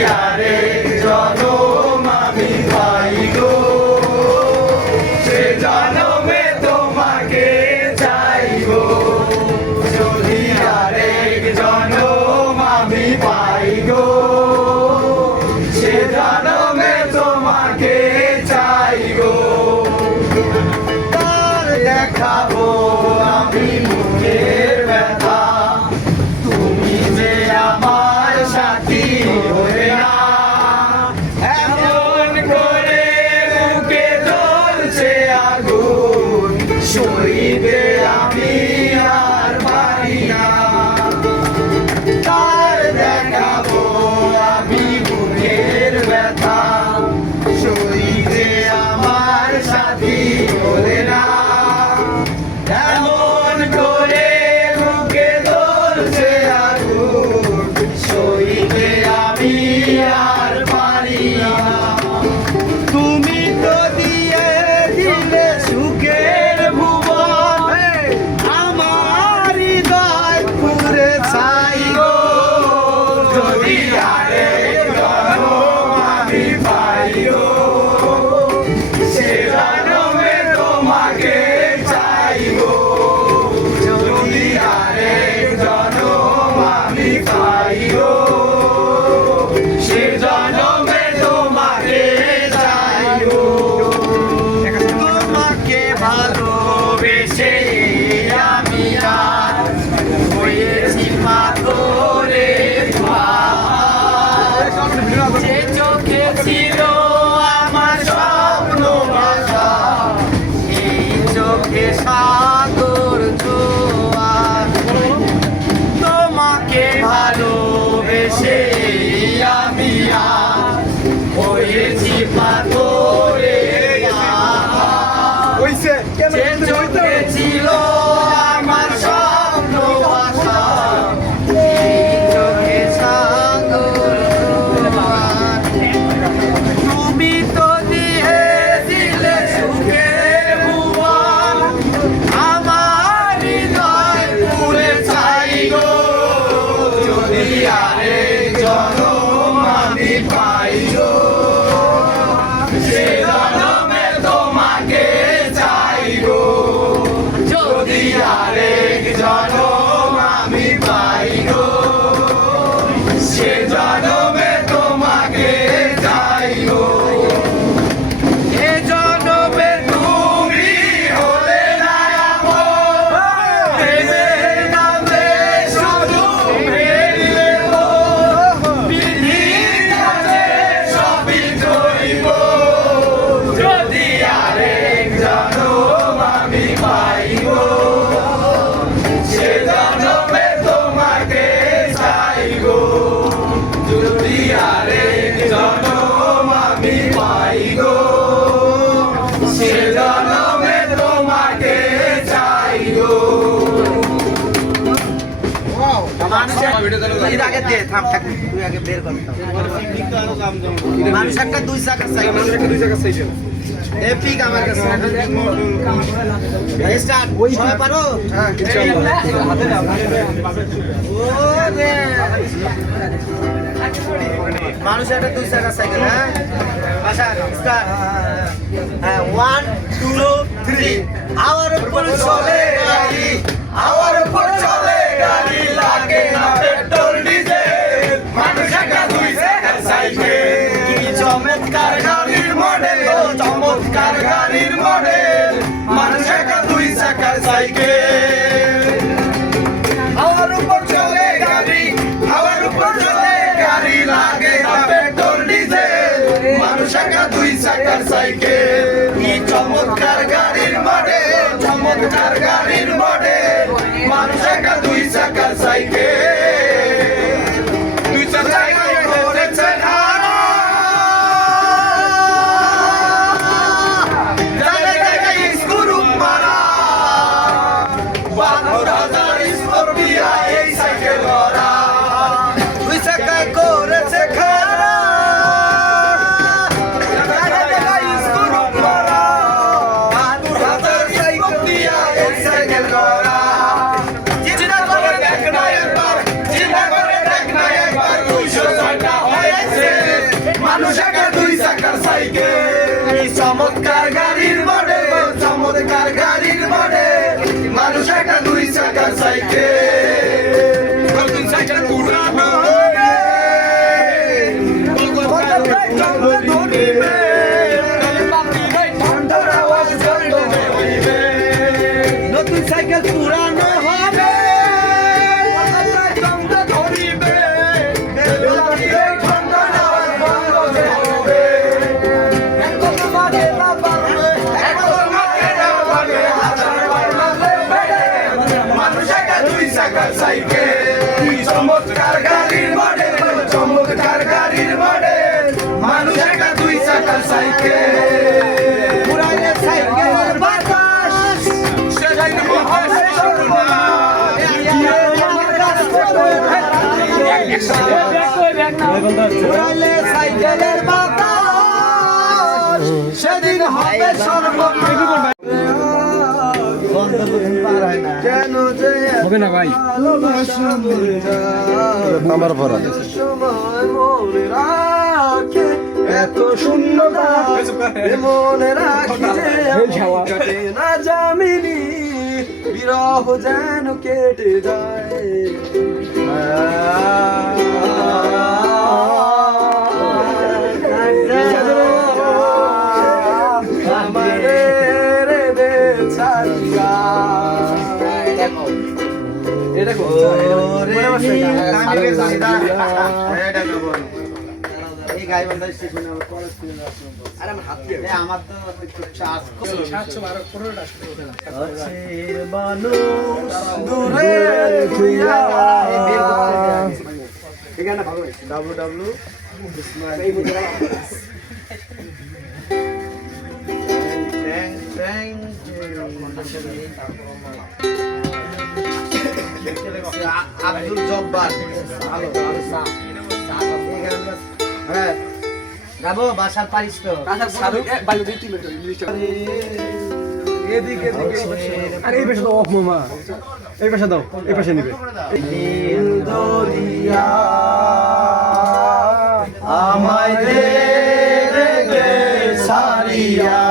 are. de ভালোবেসে দে থাম, থাক, তুই আগে বের কর। মানুষ একটা দুই চাকা চাই। মানুষ একটা দুই চাকা চাইছে এপিক স্টার্ট, সবাই পারো? হ্যাঁ, ওরে। মানুষ একটা দুই চাকা সাইকেল হ্যাঁ? আচ্ছা ওয়ান টু থ্রি আমার উপর চলে সবাইকে কি চমৎকার গাড়ির মাঠে চমৎকার গাড়ির মাঠে। মানুষ একা দুই চাকার সাইকেল। উড়াইলে সাইকেলের বাতাস সেদিন হবে হবে না ভাই। আমার মনে রাখে এত শূন্যতা এ মনে রাখি যে না জামিনি বিরহ যেন কেটে যায়। আমারে রে দে এটা ডাব্লু ডাব্লু। আব্দুল জব্বার। ভালো হ্যাঁ। বাসার পারিস তো। আরে এই পাশে দাও অফ মামা। এই পাশে দাও এই পাশে নিবে। আমায় দে সারিয়া।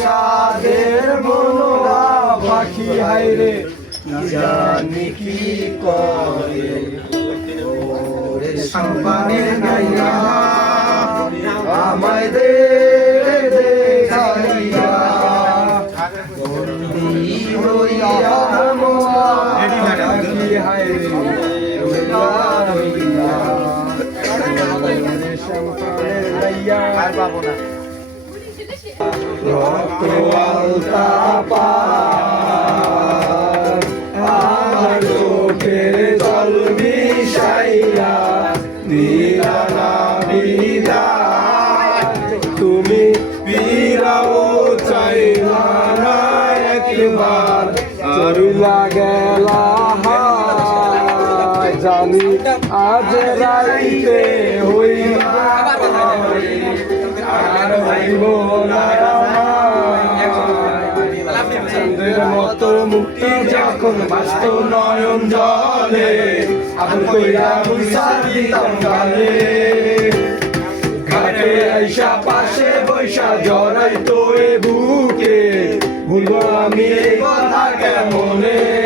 সাদের বলা পাখি হাইরে জানি কি করে ওরে তুমি পীরাও চাইলা না একবার চরুলা গেলা। জানি আজ রাইতে হইবা আর হইব না চন্দ্রের মতো মুক্তি যখন বাস্ত নয়ন জলে, আগুন কইরা মুসা দিতাম ঘাটে আইসা পাশে বৈশা জড়াই বুকে, ভুলবো আমি কথা কেমনে?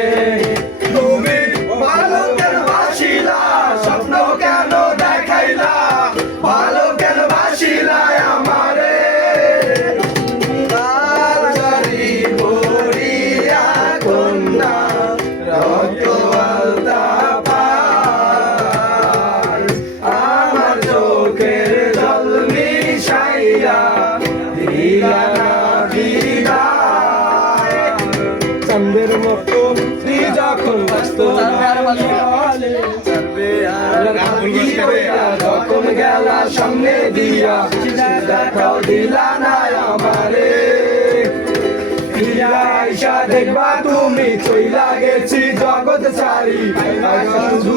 চইলা গেছি জগৎ সারি শুধু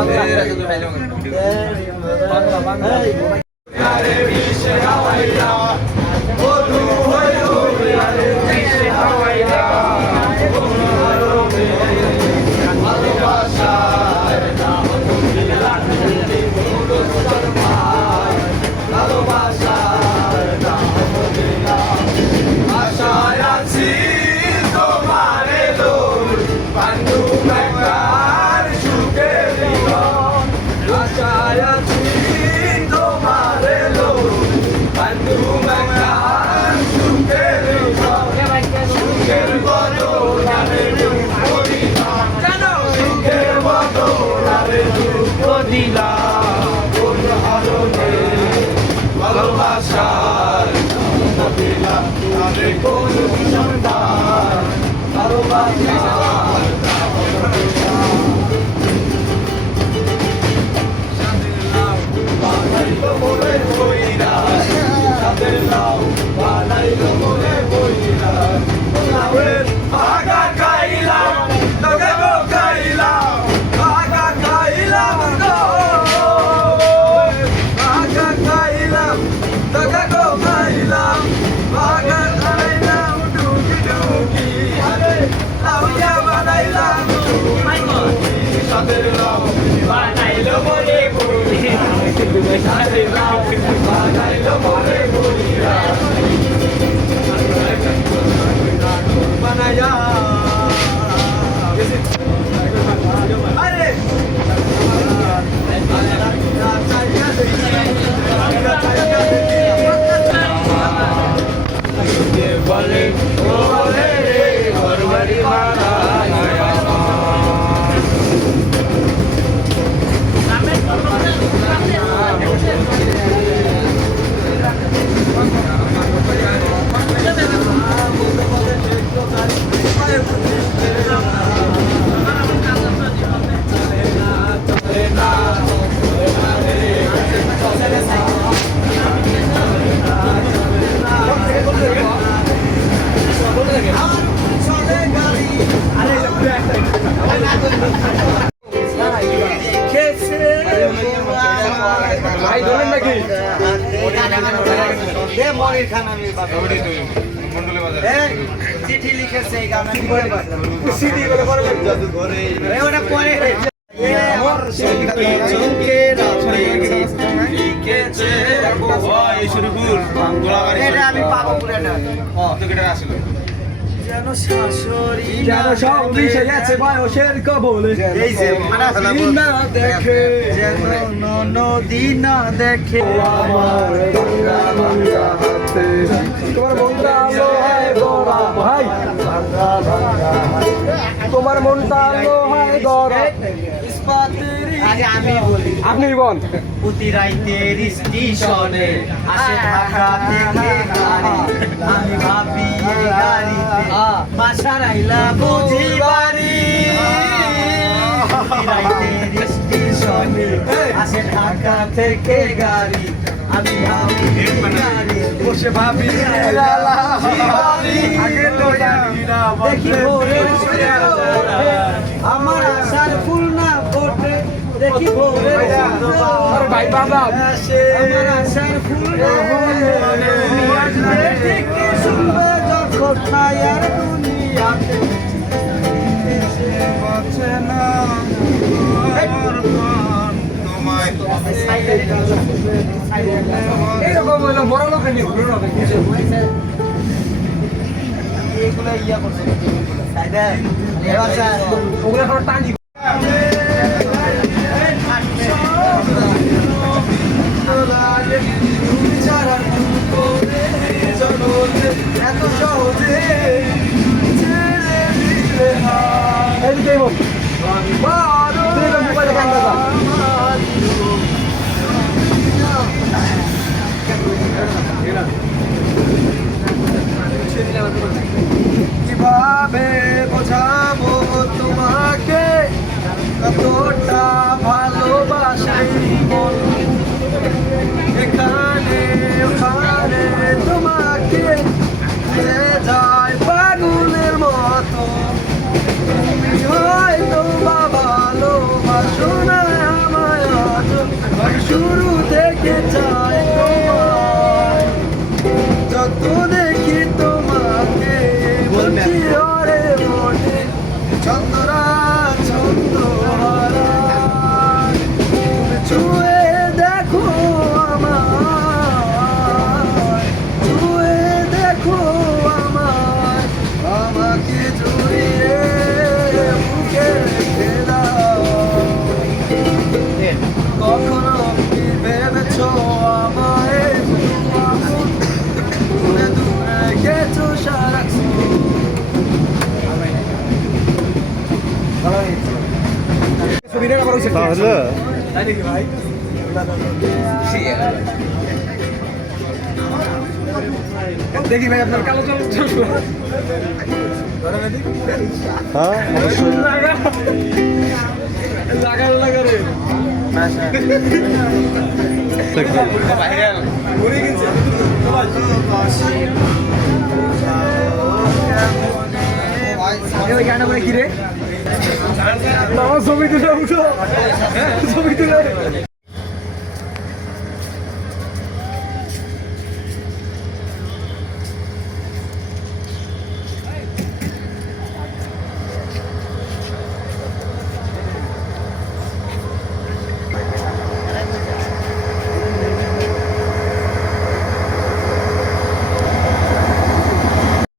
বাংলা বাংলা বাংলা বানাইলো মনে পুরি বানাইলো মনে পুরি এটা যে নদী না দেখে আমার তোমার মনটা লোহায় গড়া ভাই তোমার মনটা লোহায় গড়া আগে আমি বলি। আপনি বল। প্রতি রাইতের স্টেশনে আসে ঢাকা থেকে গাড়ি। আমি ভাবি এই গাড়িতে বাসার আইলা বুঝি বাড়ি। রাইতের স্টেশনে আসে ঢাকা থেকে গাড়ি। আমি ভাবি এই গাড়িতে বসে ভাবি আগে তো জানি না দেখি ভোরের আমার আশার ফুল এরকম হলো বড় লোকের নিয়ে ঘুরে হবে এগুলো ইয়া করছে ওগুলো টানি তো মোবাইলে গান বাজা কীভাবে বোঝাবো? তাহলে? তাই নাকি ভাই দেখি ভাই আপনার কালো চল হ্যাঁ লাগার লাগারে ওই গানটা মানে কি রে? ছবি তুলে উঠো ছবি তুলে